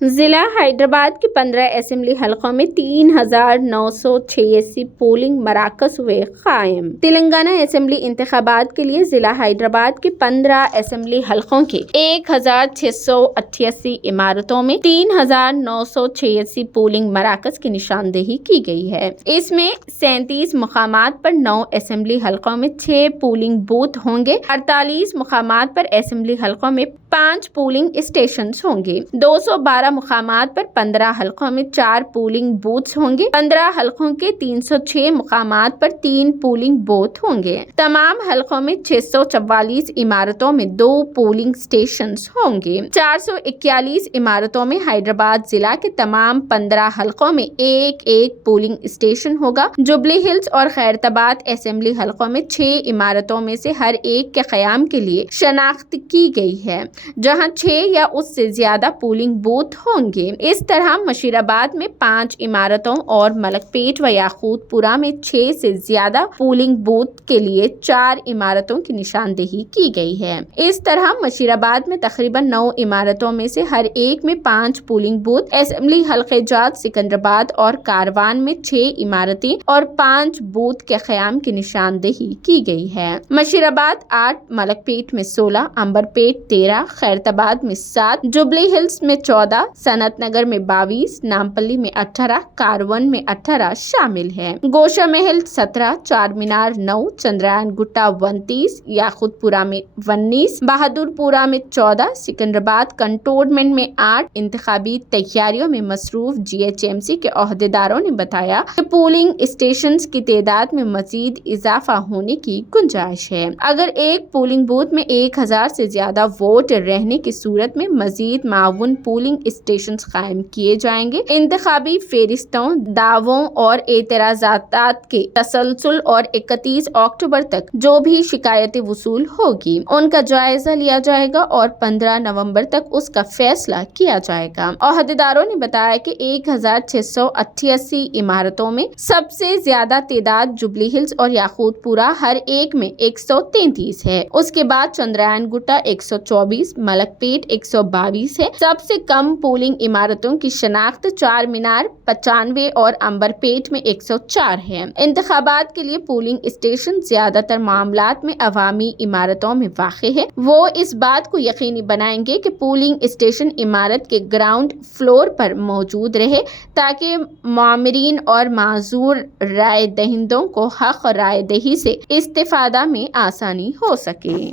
ضلع حیدرآباد کے 15 اسمبلی حلقوں میں 3986 پولنگ مراکز ہوئے قائم۔ تلنگانہ اسمبلی انتخابات کے لیے ضلع حیدرآباد کے 15 اسمبلی حلقوں کے 1688 عمارتوں میں 3986 پولنگ مراکز کی نشاندہی کی گئی ہے۔ اس میں 37 مقامات پر 9 اسمبلی حلقوں میں 6 پولنگ بوتھ ہوں گے۔ 48 مقامات پر اسمبلی حلقوں میں 5 پولنگ اسٹیشنز ہوں گے۔ 212 مقامات پر 15 حلقوں میں 4 پولنگ بوتھس ہوں گے۔ 15 حلقوں کے 306 مقامات پر 3 پولنگ بوتھ ہوں گے۔ تمام حلقوں میں 644 عمارتوں میں 2 پولنگ اسٹیشنز ہوں گے۔ 441 عمارتوں میں حیدرآباد ضلع کے تمام 15 حلقوں میں ایک پولنگ اسٹیشن ہوگا۔ جوبلی ہلز اور خیرتآباد اسمبلی حلقوں میں 6 عمارتوں میں سے ہر ایک کے قیام کے لیے شناخت کی گئی ہے، جہاں 6 یا اس سے زیادہ پولنگ بوتھ ہوں گے۔ اس طرح مشیر آباد میں 5 عمارتوں اور ملک پیٹ و یاقوت پورہ میں 6 سے زیادہ پولنگ بوتھ کے لیے 4 عمارتوں کی نشاندہی کی گئی ہے۔ اس طرح مشیر آباد میں تقریباً 9 عمارتوں میں سے ہر ایک میں 5 پولنگ بوتھ، اسمبلی حلقہ جات سکندرآباد اور کاروان میں 6 عمارتیں اور 5 بوتھ کے قیام کی نشاندہی کی گئی ہے۔ مشیر آباد 8، ملک پیٹ میں 16، امبر پیٹ 13، خیرتآباد میں 7، جوبلی ہلز میں 14، صنعت نگر میں 22، نامپلی میں 18، کاروان میں 18 شامل ہیں۔ گوشہ محل 17، چار مینار 9، چندرائن گٹا 29، یاقوت پورہ میں 19، بہادر پورہ میں 14، سکندرآباد کنٹونمنٹ میں 8۔ انتخابی تیاریوں میں مصروف GHMC کے عہدیداروں نے بتایا کہ پولنگ اسٹیشنز کی تعداد میں مزید اضافہ ہونے کی گنجائش ہے۔ اگر ایک پولنگ بوتھ میں 1000 سے زیادہ ووٹ رہنے کی صورت میں مزید معاون پولنگ اسٹیشنز قائم کیے جائیں گے۔ انتخابی فہرستوں، دعووں اور اعتراضات کے تسلسل اور 31 اکتوبر تک جو بھی شکایتیں وصول ہوگی ان کا جائزہ لیا جائے گا اور 15 نومبر تک اس کا فیصلہ کیا جائے گا۔ عہدیداروں نے بتایا کہ 1688 عمارتوں میں سب سے زیادہ تعداد جوبلی ہلز اور یاقوت پورہ ہر ایک میں 133 ہے۔ اس کے بعد چندرائن گٹا 124، ملک پیٹ 122 ہے۔ سب سے کم پولنگ عمارتوں کی شناخت چار مینار 95 اور امبر پیٹ میں 104 ہے۔ انتخابات کے لیے پولنگ اسٹیشن زیادہ تر معاملات میں عوامی عمارتوں میں واقع ہے۔ وہ اس بات کو یقینی بنائیں گے کہ پولنگ اسٹیشن عمارت کے گراؤنڈ فلور پر موجود رہے تاکہ معمرین اور معذور رائے دہندوں کو حق رائے دہی سے استفادہ میں آسانی ہو سکے۔